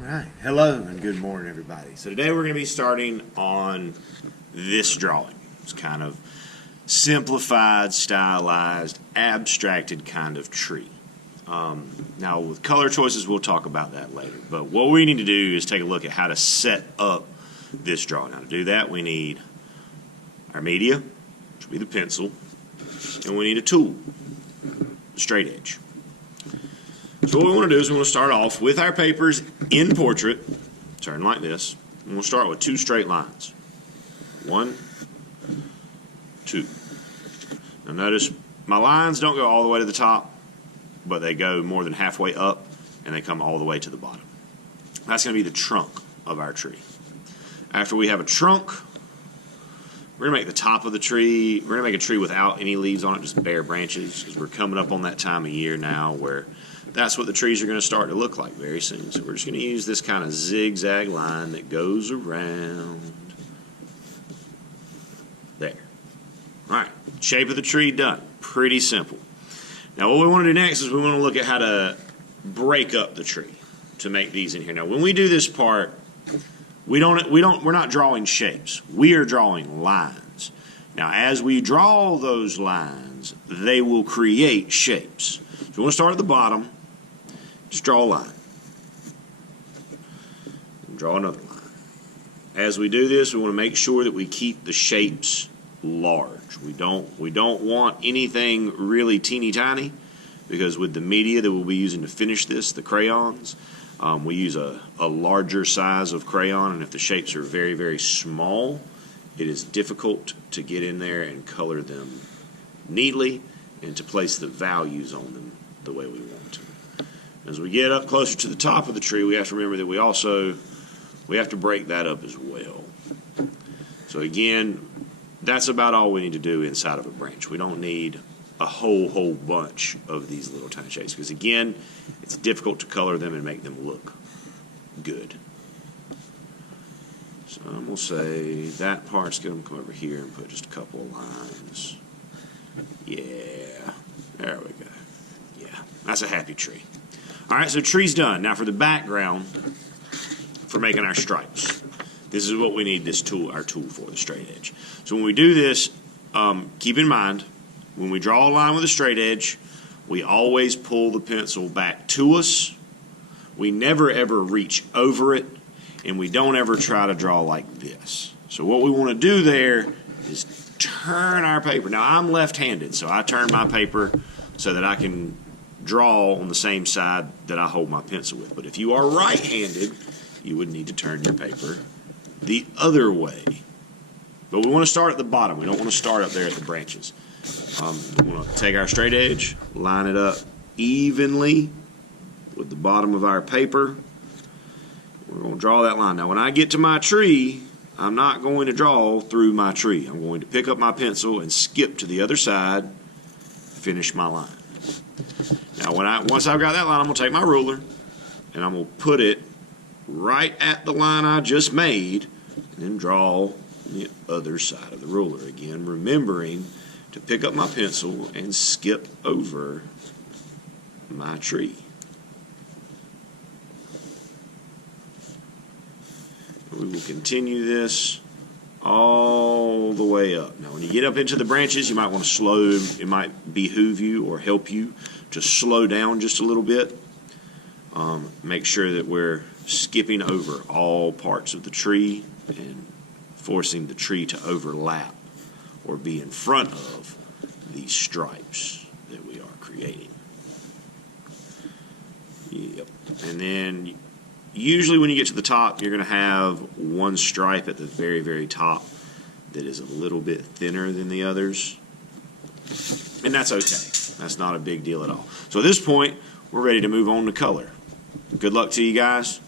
All right, hello and good morning, everybody. So today we're going to be starting on this drawing. It's kind of simplified, stylized, abstracted kind of tree. Now with color choices, we'll talk about that later. But what we need to do is take a look at how to set up this drawing. Now to do that, we need our media, which will be the pencil, and we need a tool, the straight edge. So what we want to do is we want to start off with our papers in portrait, turn like this, and we'll start with two straight lines. 1, 2. Now notice my lines don't go all the way to the top, but they go more than halfway up and they come all the way to the bottom. That's going to be the trunk of our tree. After we have a trunk, we're going to make the top of the tree, we're going to make a tree without any leaves on it, just bare branches, because we're coming up on that time of year now where that's what the trees are going to start to look like very soon. So we're just going to use this kind of zigzag line that goes around there. All right, shape of the tree done. Pretty simple. Now what we want to do next is we want to look at how to break up the tree to make these in here. Now when we do this part, we're not drawing shapes. We are drawing lines. Now as we draw those lines, they will create shapes. So we want to start at the bottom. Just draw a line. And draw another line. As we do this, we want to make sure that we keep the shapes large. We don't want anything really teeny tiny, because with the media that we'll be using to finish this, the crayons, we use a larger size of crayon, and if the shapes are very, very small, it is difficult to get in there and color them neatly and to place the values on them the way we want to. As we get up closer to the top of the tree, we have to remember that we have to break that up as well. So again, that's about all we need to do inside of a branch. We don't need a whole bunch of these little tiny shapes, because again, it's difficult to color them and make them look good. So I'm going to say that part's going to come over here and put just a couple of lines. Yeah, there we go. Yeah, that's a happy tree. All right, so tree's done. Now for the background, for making our stripes. This is what we need this tool, our tool for, the straight edge. So when we do this, keep in mind, when we draw a line with a straight edge, we always pull the pencil back to us. We never ever reach over it, and we don't ever try to draw like this. So what we want to do there is turn our paper. Now I'm left-handed, so I turn my paper so that I can draw on the same side that I hold my pencil with. But if you are right-handed, you would need to turn your paper the other way. But we want to start at the bottom. We don't want to start up there at the branches. We want to take our straight edge, line it up evenly with the bottom of our paper. We're going to draw that line. Now when I get to my tree, I'm not going to draw through my tree. I'm going to pick up my pencil and skip to the other side, finish my line. Now once I've got that line, I'm going to take my ruler and I'm going to put it right at the line I just made, and then draw the other side of the ruler. Again, remembering to pick up my pencil and skip over my tree. We will continue this all the way up. Now when you get up into the branches, you might want to it might behoove you or help you to slow down just a little bit. Make sure that we're skipping over all parts of the tree and forcing the tree to overlap or be in front of these stripes that we are creating. Yep. And then usually when you get to the top, you're going to have one stripe at the very, very top that is a little bit thinner than the others. And that's okay. That's not a big deal at all. So at this point, we're ready to move on to color. Good luck to you guys.